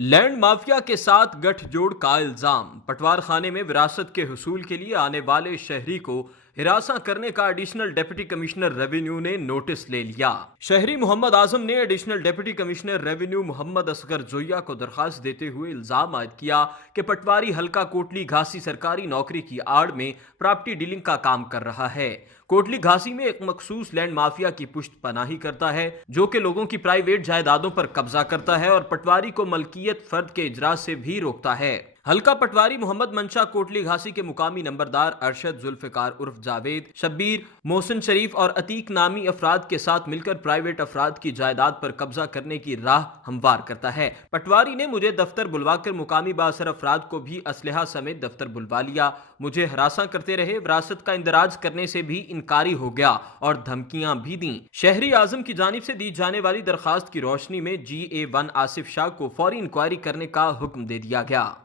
Land mafia के साथ गठजोड़ का इल्जाम। पटवार खाने में विरासत के हुसूल के लिए आने वाले शहरी को हिरासा करने का एडिशनल डिप्टी कमिश्नर रेवेन्यू ने नोटिस ले लिया। शहरी मोहम्मद आजम ने additional deputy commissioner revenue Mohammad Asghar Joya को दरखास्त देते हुए इल्जाम आयद किया कि पटवारी हल्का कोटली घासी सरकारी नौकरी की आड़ में प्रॉपर्टी डीलिंग का काम कर रहा है। कोटली घासी में एक मखसूस लैंड माफिया की पुष्ट पनाही करता है जो कि लोगों की प्राइवेट जायदादों पर कब्जा करता है और पटवारी को मलकियत फर्द के इजरा से भी रोकता है। हल्का पटवारी मोहम्मद मंशा कोटली घासी के मुकामी नंबरदार अरशद जुल्फिकार उर्फ जावेद, शब्बीर, मोहसिन शरीफ और अतीक नामी अफराद के साथ मिलकर प्राइवेट अफराद की जायदाद पर कब्जा करने की राह हमवार करता है। पटवारी ने मुझे दफ्तर बुलवाकर मुकामी बासर अफराद को भी असलहा समेत दफ्तर बुलवा लिया। मुझे हरासा करते रहे, विरासत का इंदराज करने से भी इनकारी हो गया और धमकियां भी दी। शहरी आजम की जानिब से दी जाने वाली दरखास्त की रोशनी में GA1 आसिफ शाह को फौरी इंक्वायरी करने का हुक्म दे दिया गया।